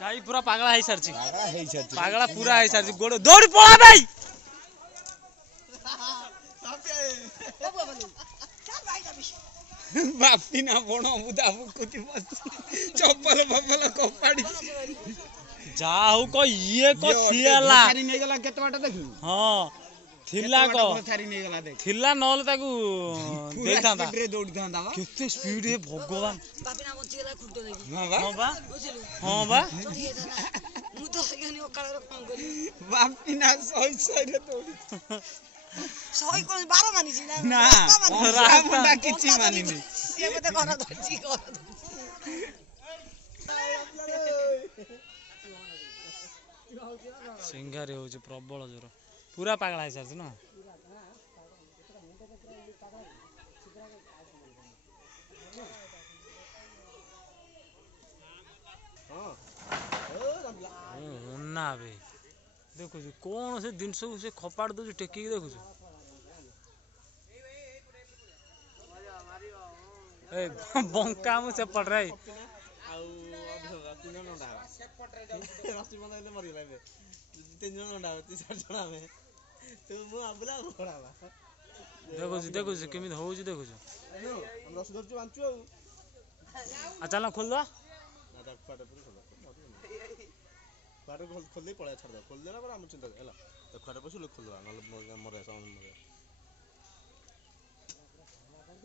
गाई पूरा पागला है सारची पागला पागला पूरा है सारची गोड़ दौड़ी पड़ा भाई बापी ना बणो बुदा बुकुती बस चप्पल बप्पल कपाड़ी जा हो को ये को थियाला थारी नै गला केते बाटा देखु हां थिला को थारी नै गला देख थिला नल ताकू देई थांदा स्पीड दौड़ी थांदा बा केते स्पीड है भगवान बापी ना बंची गला खुंटो देखि हां बा हां बा मु तो गनी ओकाळ रो काम करी बापी ना सही रे दौड़ी सही कोन 12 मानिछि ना रास्ता किछि मानिनी ये मते घर धरछि घर सिंगारे हो जो प्रबल जोर पूरा पागला है सर ना ना बे देखो कौन से दिन से खपाड़ दो टेकी देखो ए बंका मु से पड़ रही देखो केमी हो देखो चल खोल दो खोल पड़ा छाड़ खोल देला पर हम चिंता है तो खड़े पछुले खोल दो मरे